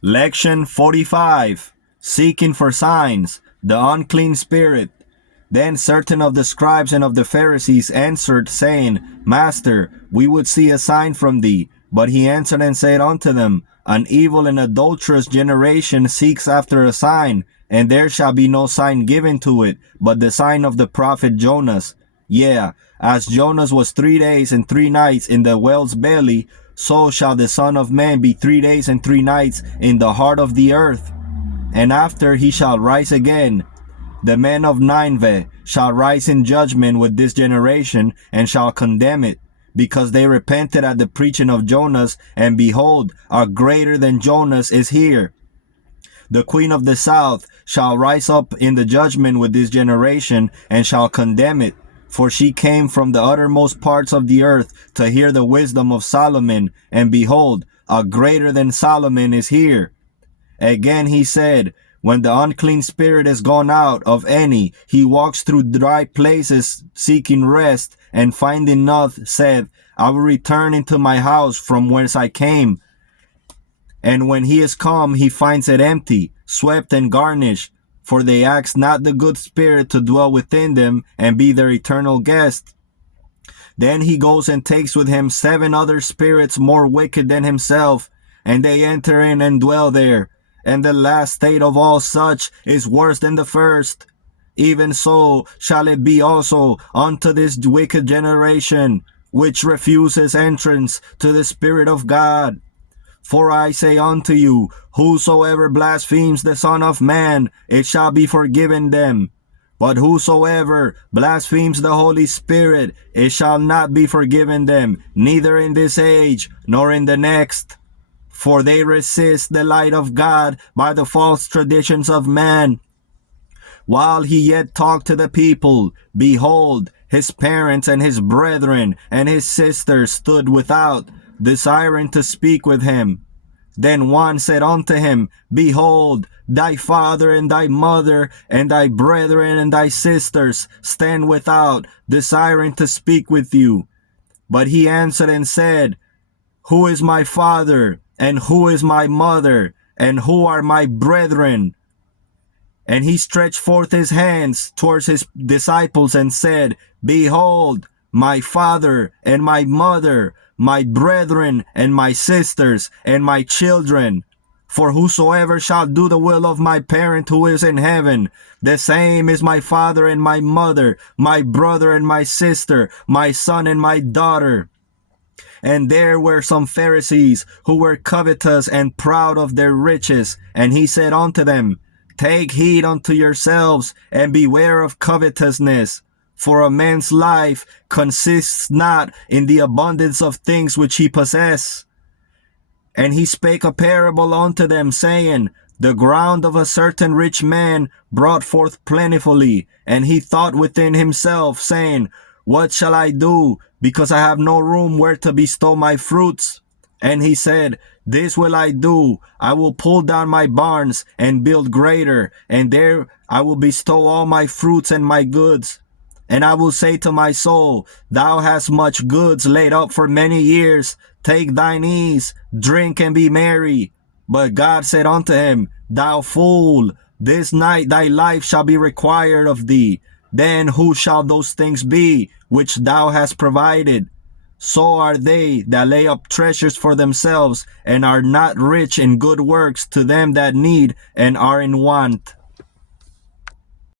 Lection 45. Seeking for signs. The unclean spirit. Then certain of the scribes and of the Pharisees answered, saying, Master, we would see a sign from thee. But he answered and said unto them, An evil and adulterous generation seeks after a sign, and there shall be no sign given to it, but the sign of the prophet Jonas. Yeah, as Jonas was 3 days and 3 nights in the whale's belly, so shall the Son of Man be 3 days and 3 nights in the heart of the earth. And after he shall rise again. The men of Nineveh shall rise in judgment with this generation, and shall condemn it, because they repented at the preaching of Jonas, and behold, a greater than Jonas is here. The queen of the south shall rise up in the judgment with this generation, and shall condemn it. For she came from the uttermost parts of the earth to hear the wisdom of Solomon, and behold, a greater than Solomon is here. Again he said, when the unclean spirit is gone out of any, he walks through dry places seeking rest, and finding none, said, I will return into my house from whence I came. And when he is come, he finds it empty, swept and garnished, for they ask not the good spirit to dwell within them and be their eternal guest. Then he goes and takes with him 7 other spirits more wicked than himself, and they enter in and dwell there. And the last state of all such is worse than the first. Even so shall it be also unto this wicked generation, which refuses entrance to the Spirit of God. For I say unto you, whosoever blasphemes the Son of Man, it shall be forgiven them. But whosoever blasphemes the Holy Spirit, it shall not be forgiven them, neither in this age, nor in the next. For they resist the light of God by the false traditions of man. While he yet talked to the people, behold, his parents and his brethren and his sisters stood without, desiring to speak with him. Then one said unto him, Behold, thy father and thy mother and thy brethren and thy sisters stand without, desiring to speak with you. But he answered and said, Who is my father, and who is my mother, and who are my brethren? And he stretched forth his hands towards his disciples and said, Behold, my father and my mother, my brethren and my sisters and my children. For whosoever shall do the will of my parent who is in heaven, the same is my father and my mother, my brother and my sister, my son and my daughter. And there were some Pharisees who were covetous and proud of their riches. And he said unto them, Take heed unto yourselves, and beware of covetousness. For a man's life consists not in the abundance of things which he possesses. And he spake a parable unto them, saying, The ground of a certain rich man brought forth plentifully. And he thought within himself, saying, What shall I do, because I have no room where to bestow my fruits? And he said, This will I do. I will pull down my barns and build greater, and there I will bestow all my fruits and my goods. And I will say to my soul, Thou hast much goods laid up for many years. Take thine ease, drink and be merry. But God said unto him, Thou fool, this night thy life shall be required of thee. Then who shall those things be which thou hast provided? So are they that lay up treasures for themselves, and are not rich in good works to them that need and are in want.